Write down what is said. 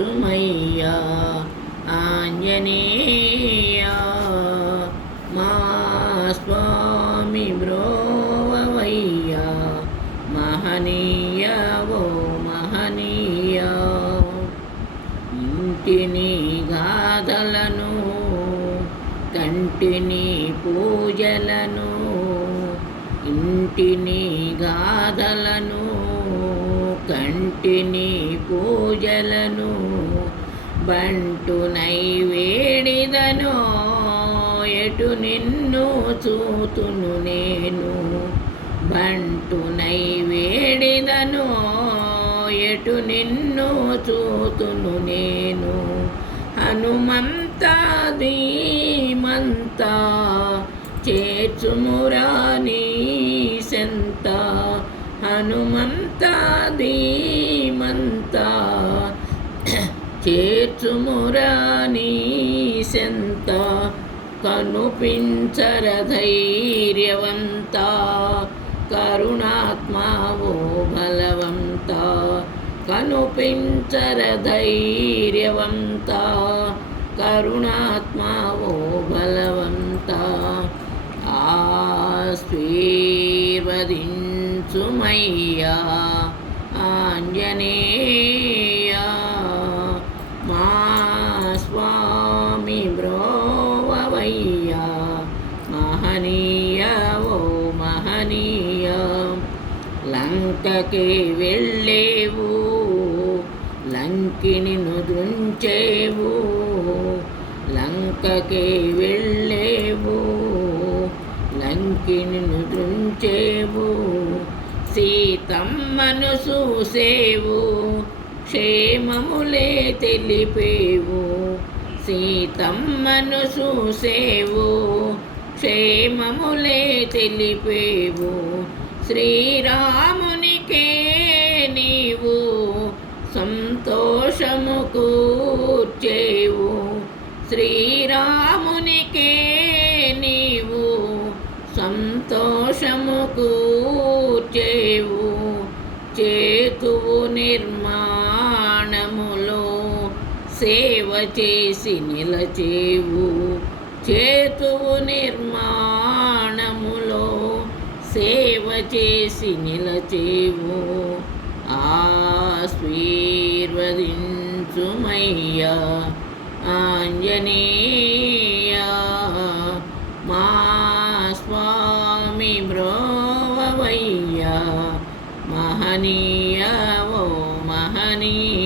ఆశీర్వదించుమయ్యా ఆంజనేయ మా స్వామి బ్రోవయ్యా మహనీయ ఓ మహనీయ ఇంటిని గాథలను కంటిని పూజలను ఇంటిని గాథలను కంటిని పూజలను బంటు నైవేడిదనో ఎటు నిన్ను చూతును నేను బంటు నైవేడిదనో ఎటు నిన్ను చూతును నేను హనుమంత ధీమంత చేర్చుమురా నీ సెంత హనుమంత ధీమంత చేర్చుమురా నీ సెంత కనుపించర ధైర్యవంత కరుణాత్మావో బలవంత కనుపించర ధైర్యవంత కరుణాత్మావో బలవంత ఆశీర్వదించుమయ్యా ఆంజనేయ మా స్వామి బ్రోవయ్యా మహనీయ ఓ మహనీయ లంకకి వెళ్ళేవు లంకిని దృంచేవు లంకకి వెళ్ళేవు లంకిని దృంచేవు సీతమ్మను చూసేవు క్షేమములే తెలిపేవు సీతమ్మను చూసేవు క్షేమములే తెలిపేవు శ్రీరామునికే నీవు సంతోషము కూర్చేవు శ్రీరామునికే నీవు సంతోషము కూర్చేవు చేతువు నిర్మాణములో సేవ చేసి నిలచేవు చేతువు నిర్మాణములో సేవ చేసి నిలచేవు ఆశీర్వదించుమయ్యా ఆంజనేయ మా స్వామి బ్రోవయ్యా మహనీయ ఓ మహనీయ